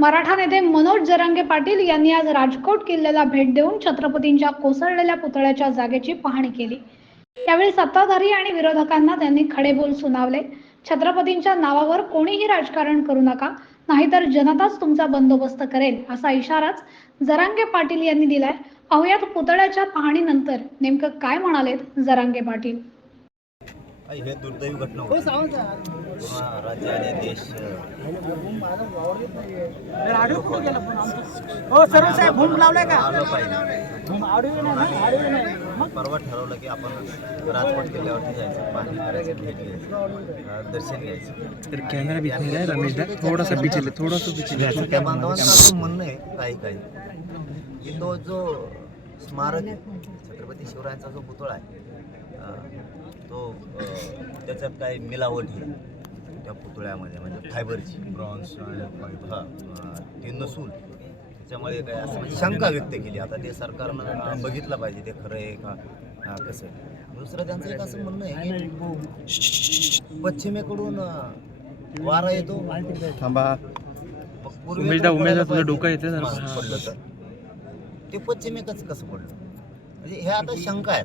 मराठा नेते मनोज जरांगे पाटील यांनी आज राजकोट किल्ल्याला भेट देऊन छत्रपतींच्या कोसळलेल्या पुतळ्याच्या जागेची पाहणी केली. यावेळी सत्ताधारी आणि विरोधकांना त्यांनी खडेबोल सुनावले. छत्रपतींच्या नावावर कोणीही राजकारण करू नका नाहीतर जनताच तुमचा बंदोबस्त करेल असा इशाराच जरांगे पाटील यांनी दिलाय. पाहुयात पुतळ्याच्या पाहणीनंतर नेमकं काय म्हणालेत जरांगे पाटील? हे दुर्दैवी घटना होती. पूर्ण राज्य आणि देश हो सर्व साहेब भूम लावलाय का? आलं पाहिजे परवा ठरवलं की आपण राजकोट किल्ल्यावरती जायचं. पाहणी करायचं भेट घ्यायचं. अं, दर्शन घ्यायचं. तर कॅमेरा भी नाही रमेश दा. थोडासा पिछले थोडासा पिछले त्या बांधवांचं म्हणणं आहे काही काही. की तो जो स्मारक आहे छत्रपती शिवरायांचा जो पुतळा आहे तो अं, त्याच्यात काही मिलावट आहे. त्या पुतळ्यामध्ये म्हणजे फायबरची. ब्रॉन्झ हा ते नसून त्याच्यामुळे काय असं म्हणजे शंका व्यक्त केली. आता ते सरकारनं बघितलं पाहिजे ते खरं आहे का? कसं आहे? दुसरं त्यांचं एक असं म्हणणं आहे की पश्चिमेकडून वारा येतो. थांबा. डोकं येतं पडलं तर. ते पश्चिमेकच कसं पडलं? म्हणजे हे आता शंका आहेत.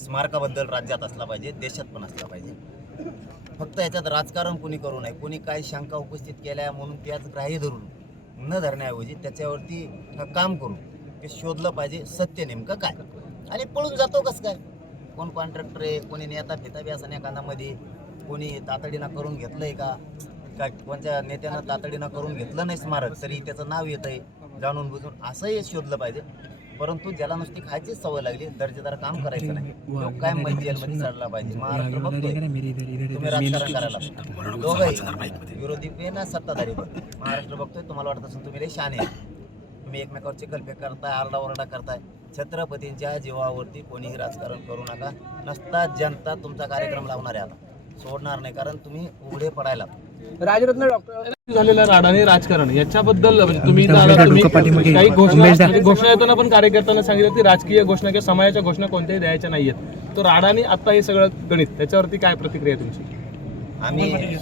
स्मारकाबद्दल राज्यात असला पाहिजे देशात पण असला पाहिजे. फक्त याच्यात राजकारण कोणी करू नये कोणी काय शंका उपस्थित केल्या म्हणून त्याच ग्राह्य धरून न धरण्याऐवजी त्याच्यावरती काम करून ते शोधलं पाहिजे सत्य नेमकं काय? आणि पळून जातो कसं काय? कोण कॉन्ट्रॅक्टर आहे कोणी नेता फिताबी असं एखादामध्ये कोणी तातडीनं करून घेतलं आहे का काय कोणत्या नेत्यानं तातडीनं करून घेतलं नाही स्मारक तरी त्याचं नाव येत आहे जाणून बुजून असंही शोधलं पाहिजे. परंतु ज्याला नुसती खायचीच सवय लागली दर्जेदार काम करायचं नाही. तो काय मध्ये जेलमध्ये चढला पाहिजे. महाराष्ट्र बघतोय. तुम्ही राजकारण करायला दोघंही विरोधी पे ना सत्ताधारी पण महाराष्ट्र बघतोय तुम्हाला वाटत असेल तुम्ही लय शाने आहे. तुम्ही एकमेकावर चिकलफेक करताय आरडाओरडा करताय. छत्रपतींच्या जीवावरती कोणीही राजकारण करू नका. नसता जनता तुमचा कार्यक्रम लावणार आहे आता. सोडणार नाही कारण तुम्ही उघडे पडायला. राजरत्न डॉक्टर. झालेला राडाने राजकारण याच्याबद्दल म्हणजे तुम्ही. काही घोषणा उमेशदा. म्हणजे घोषणा पण कार्यकर्त्यांना सांगितलं की राजकीय घोषणा किंवा समाजाच्या घोषणा कोणत्याही द्यायच्या नाहीयेत. तो राडाने आता हे सगळं गणित त्याच्यावरती काय प्रतिक्रिया तुमची? आम्ही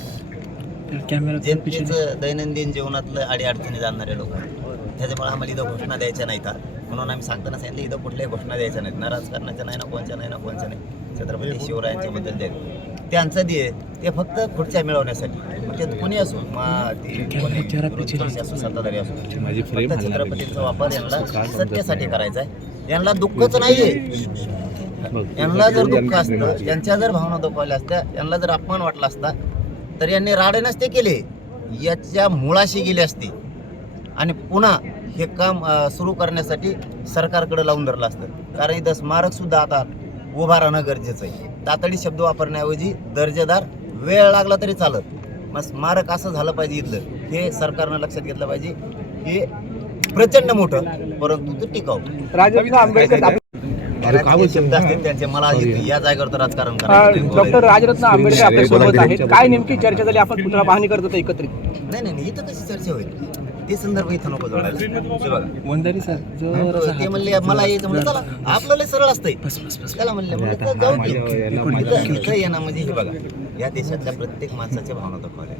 कॅमेरा जनतेचं दैनंदिन जीवनातलं अडीअडचणी जाणणारे लोक त्याच्यामुळे आम्हाला इथं घोषणा द्यायच्या नाहीत. म्हणून आम्ही सांगताना सांगितलं इथं कुठल्याही घोषणा द्यायच्या नाहीत. ना राजकारणाच्या नाही ना कोणच्या नाही ना कोणच्या नाही. छत्रपती शिवरायांच्या बद्दल द्या त्यांचं दे ते फक्त खुर्च्या मिळवण्यासाठी. ते कोणी असो असो सत्ताधारी असो फक्त छत्रपतींचा वापर यांना सत्तेसाठी करायचा आहे. यांना दुःखच नाहीये. यांना जर दुःख असतं यांच्या जर भावना दुखावल्या असत्या यांना जर अपमान वाटला असता तर यांनी राडे नसते केले. याच्या मुळाशी गेले असते. आणि पुन्हा हे काम सुरू करण्यासाठी सरकारकडे लावून धरलं असतं. कारण इथं स्मारक सुद्धा आता उभा राहणं गरजेचं आहे. तातडी शब्द वापरण्याऐवजी दर्जेदार वेळ लागला तरी चालत. मग स्मारक असं झालं पाहिजे इथलं. हे सरकारनं लक्षात घेतलं पाहिजे. हे प्रचंड मोठं. परंतु ते टिकाऊ. राजरत्न आंबेडकर राजकीय शब्द असतील त्यांचे? मला. या जागेवर तर राजकारण डॉक्टर राजरत्न आंबेडकर आपल्यासोबत आहेत. काय नेमकी चर्चा झाली? आपण पुतळा पाहणी करत होतो एकत्रित? नाही नाही नाही, इथं कशी चर्चा होईल. ते संदर्भ इथं नको जोडायला. हे बघा. वंदारी सर जर ते म्हणले मला यायचं म्हणलं चला. आपलं लय सरळ असतंय. त्याला म्हणले म्हणलं तर जाऊ की इथं इथं येणं म्हणजे हे बघा. या देशातल्या प्रत्येक माणसाच्या भावना दाखवल्या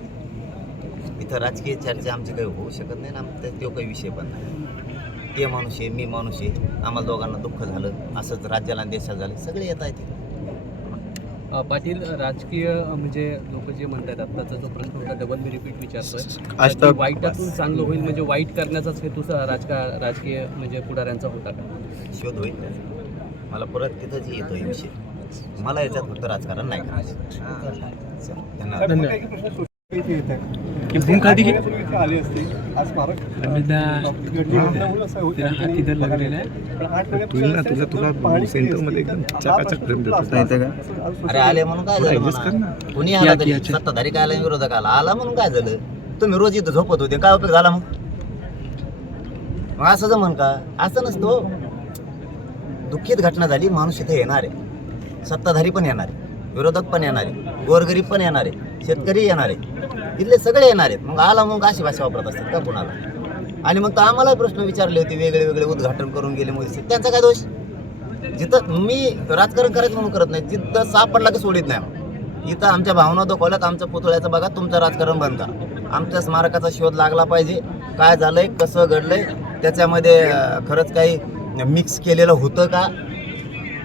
इथं राजकीय चर्चा आमची काही होऊ शकत नाही ना आमचा तो काही विषय पण नाही. ते माणूस आहे मी माणूस आहे. आम्हाला दोघांना दुःख झालं असंच राज्याला आणि देशाला झालं सगळे येत आहेत अ, पाटील राजकीय म्हणजे लोक जे म्हणतात आत्ताचा जो प्रश्न होता डबल मी रिपीट विचारतोय. वाईटातून चांगलं होईल म्हणजे वाईट करण्याचाच हेतू सा- राजका राजकीय म्हणजे पुढाऱ्यांचा होता का? शोध होईल त्याचा. मला परत तिथंच येतो हे विषय मला याच्यात फक्त राजकारण नाही करायचं. धन्यवाद. आली तुला तुला एकदम चकाचक देतो अरे म्हणून काय झालं म्हणा? कोणी आला तरी. सत्ताधारी काय आला विरोधक आला आला म्हणून काय झालं तुम्ही रोज इथं झोपत होते काय उपयोग झाला मग मग असं जमन का असं नसतो दुःखित घटना झाली माणूस इथे येणार आहे सत्ताधारी पण येणार आहे विरोधक पण येणार आहे गोरगरीब पण येणार आहे शेतकरी येणार. आहे इथले सगळे येणार. आहेत मग आला मग अशी भाषा वापरत असतात का कुणाला? आणि मग तर आम्हाला प्रश्न विचारले होते वेगळे वेगळे उद्घाटन करून गेले मोदी त्यांचा काय दोष? जिथं मी राजकारण करायचं म्हणून करत नाही जिथं सापडला की सोडित नाही इथं आमच्या भावना दुखवल्यात आमच्या पुतळ्याचं बघा तुमचं राजकारण बंद करा. आमच्या स्मारकाचा शोध लागला पाहिजे. काय झालंय कसं घडलंय त्याच्यामध्ये खरंच काही मिक्स केलेलं होतं का?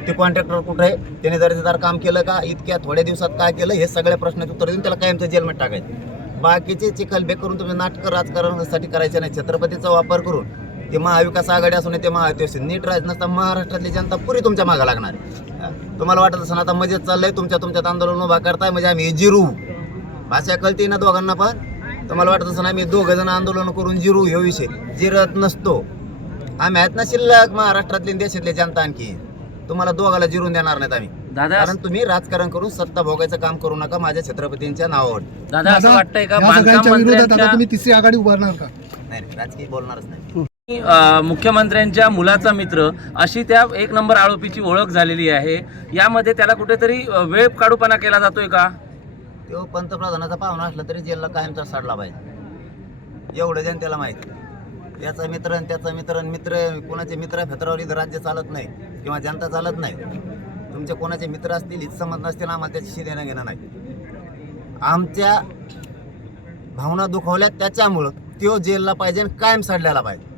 ते कॉन्ट्रॅक्टर कुठं आहे? त्याने दर्जेदार काम केलं का? इतक्या थोड्या दिवसात काय केलं? हे सगळ्या प्रश्नाचे उत्तर देऊन त्याला कायमचं जेलमध्ये टाकायचं. बाकीचे चिखलबेक करून तुम्ही नाटकं राजकारणासाठी करायचे नाही छत्रपतीचा वापर करून ते महाविकास आघाडी असून ते महायुती नीट राज नसता महाराष्ट्रातली जनता पुरी तुमच्या मागं लागणार तुम्हाला वाटत असं आता मजेत चाललंय तुमच्या तुमच्यात आंदोलन उभा करताय म्हणजे आम्ही जिरू. भाषा कळते ना दोघांना पण? तुम्हाला वाटत असं आम्ही दोघं जण आंदोलन करून जिरू हे विषय. जिरत नसतो. आम्ही आहेत ना शिल्लक महाराष्ट्रातली देशातली जनता आणखी. तुम्हाला दोघाला जिरून देणार नाहीत आम्ही. दादा कारण तुम्ही राजकारण करून सत्ता भोगायचं काम करू नका माझ्या छत्रपतींच्या नावावर. दादा असं वाटतंय का या बांधकाम सगळ्यांच्या विरोधात आता मंत्र्यांच्या तुम्ही तिसरी आघाडी उभारणार का? नाही नाही, राजकीय बोलणारच नाही. अ, मुख्यमंत्र्यांच्या मुलाचा मित्र अशी त्या एक नंबर आरोपीची ओळख झालेली आहे. यामध्ये त्याला कुठेतरी अ, वेळ काढूपणा केला जातोय का? तो पंतप्रधानाचा पाहुणा असला तरी जेलला कायमचा सडला पाहिजे. एवढं जनतेला माहिती. त्याचा मित्र आणि त्याचा मित्र आणि मित्र कोणाचे मित्र फेतरावर इथं राज्य चालत नाही. किंवा जनता चालत नाही. तुमचे कोणाचे मित्र असतील हितसंबंध नसतील आम्हाला त्याच्याशी देणं घेणं नाही. आमच्या भावना दुखावल्या त्याच्यामुळं तो जेलला पाहिजे आणि कायम सडल्याला पाहिजे.